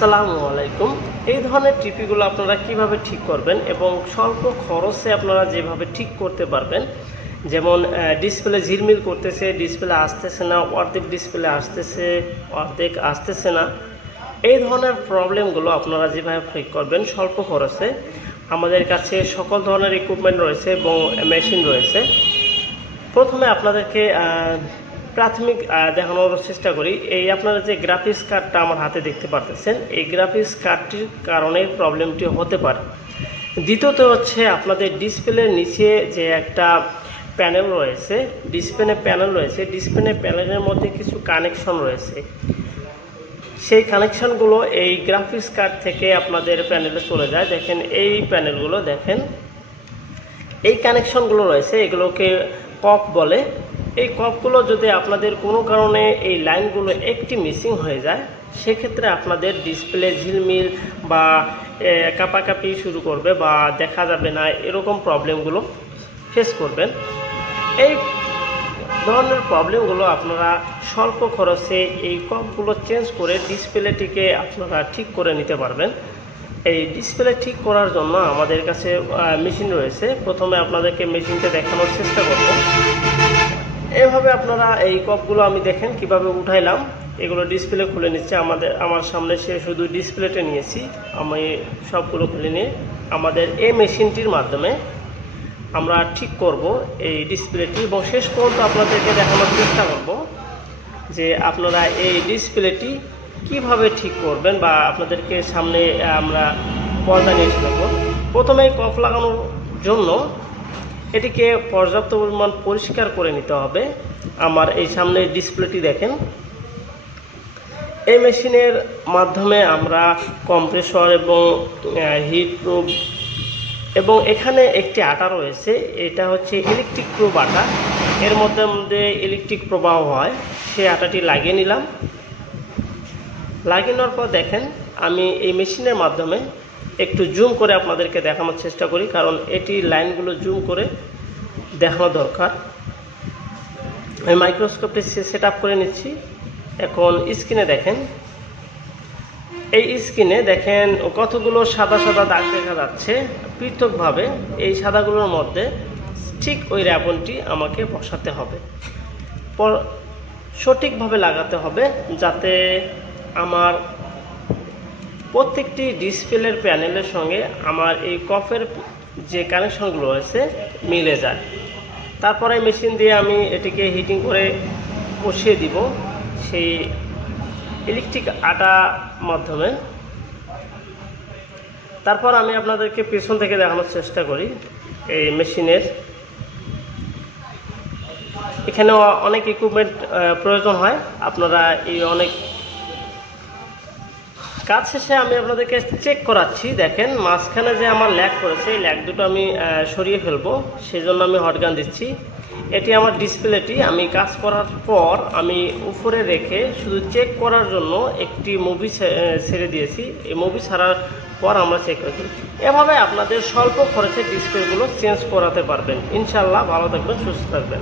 আসসালামু আলাইকুম। এই ধরনের টিপিগুলো আপনারা কিভাবে ঠিক করবেন এবং স্বল্প খরচে আপনারা যেভাবে ঠিক করতে পারবেন, যেমন ডিসপ্লে ঝিলমিল করতেছে, ডিসপ্লে আসতেছে না, অর্ধেক ডিসপ্লে আসতেছে, অর্ধেক আসতেছে না, এই ধরনের প্রবলেমগুলো আপনারা যেভাবে ঠিক করবেন স্বল্প খরচে, আমাদের কাছে সকল ধরনের ইকুইপমেন্ট রয়েছে এবং মেশিন রয়েছে। প্রথমে আপনাদেরকে প্রাথমিক দেখানোর চেষ্টা করি। এই আপনারা যে গ্রাফিক্স কার্ডটা আমার হাতে দেখতে পারতেছেন, এই গ্রাফিক্স কার্ডটির কারণে প্রবলেমটি হতে পারে। দ্বিতীয়ত হচ্ছে আপনাদের ডিসপ্লের নিচে যে একটা প্যানেল রয়েছে, ডিসপ্লে প্যানেলের মধ্যে কিছু কানেকশন রয়েছে। সেই কানেকশনগুলো এই গ্রাফিক্স কার্ড থেকে আপনাদের প্যানেলে চলে যায়। দেখেন এই প্যানেলগুলো, দেখেন এই কানেকশনগুলো রয়েছে, এগুলোকে কপ বলে। এই কপগুলো যদি আপনাদের কোনো কারণে এই লাইনগুলো একটি মিসিং হয়ে যায়, সেক্ষেত্রে আপনাদের ডিসপ্লে ঝিলমিল বা কাঁপাকাঁপি শুরু করবে বা দেখা যাবে না, এরকম প্রবলেমগুলো ফেস করবেন। এই ধরনের প্রবলেমগুলো আপনারা স্বল্প খরচে এই কপগুলো চেঞ্জ করে ডিসপ্লেটিকে আপনারা ঠিক করে নিতে পারবেন। এই ডিসপ্লে ঠিক করার জন্য আমাদের কাছে মেশিন রয়েছে। প্রথমে আপনাদেরকে মেশিনটা দেখানোর চেষ্টা করব। এভাবে আপনারা এই কপগুলো আমি দেখেন কিভাবে উঠাইলাম, এগুলো ডিসপ্লে খুলে নিচ্ছে। আমার সামনে সে শুধু ডিসপ্লেটা নিয়েছি, আমি সবগুলো খুলে নিয়ে আমাদের এই মেশিনটির মাধ্যমে আমরা ঠিক করব এই ডিসপ্লেটি এবং শেষ পর্যন্ত আপনাদেরকে দেখানোর চেষ্টা করব যে আপনারা এই ডিসপ্লেটি কিভাবে ঠিক করবেন বা আপনাদেরকে সামনে আমরা পর্দা নিয়ে আসবো। প্রথমে কপ লাগানোর জন্য এটিকে পর্যাপ্ত পরিমাণ পরিষ্কার করে নিতে হবে। আমার এই সামনে ডিসপ্লেটি দেখেন, এই মেশিনের মাধ্যমে আমরা কম্প্রেসর এবং হিট প্রুফ এবং এখানে একটি আটা রয়েছে, এটা হচ্ছে ইলেকট্রিক প্রুফ আটা, এর মধ্যে ইলেকট্রিক প্রবাহ হয়। সেই আটাটি লাগিয়ে নিলাম। লাগিয়ে নেওয়ার পর দেখেন আমি এই মেশিনের মাধ্যমে একটু জুম করে আপনাদেরকে দেখানোর চেষ্টা করি, কারণ এটি লাইনগুলো জুম করে দেখানো দরকার। আমি মাইক্রোস্কোপটি সেট আপ করে নিচ্ছি। এখন স্ক্রিনে দেখেন, এই স্ক্রিনে দেখেন কতগুলো সাদা সাদা দাগ দেখা যাচ্ছে পৃথকভাবে। এই সাদাগুলোর মধ্যে ঠিক ওই র্যাবনটি আমাকে বসাতে হবে, সঠিকভাবে লাগাতে হবে, যাতে আমার প্রত্যেকটি ডিসপ্লের প্যানেলের সঙ্গে আমার এই কপের যে কানেকশনগুলো রয়েছে মিলে যায়। তারপরে মেশিন দিয়ে আমি এটিকে হিটিং করে বসিয়ে দিব সেই ইলেকট্রিক আটা মাধ্যমে। তারপর আমি আপনাদেরকে পেছন থেকে দেখানোর চেষ্টা করি। এই মেশিনের এখানে অনেক ইকুইপমেন্ট প্রয়োজন হয়, আপনারা এই অনেক কাজ শেষে আমি আপনাদেরকে চেক করাচ্ছি। দেখেন মাঝখানে যে আমার ল্যাগ করেছে, এই ল্যাগ দুটো আমি সরিয়ে ফেলবো, সেজন্য আমি হটগান দিচ্ছি। এটি আমার ডিসপ্লেটি আমি কাজ করার পর আমি উপরে রেখে শুধু চেক করার জন্য একটি মুভি ছেড়ে দিয়েছি। এই মুভি ছাড়ার পর আমরা চেক করি। এভাবে আপনাদের স্বল্প খরচে ডিসপ্লেগুলো চেঞ্জ করাতে পারবেন। ইনশাল্লাহ ভালো থাকবেন, সুস্থ থাকবেন।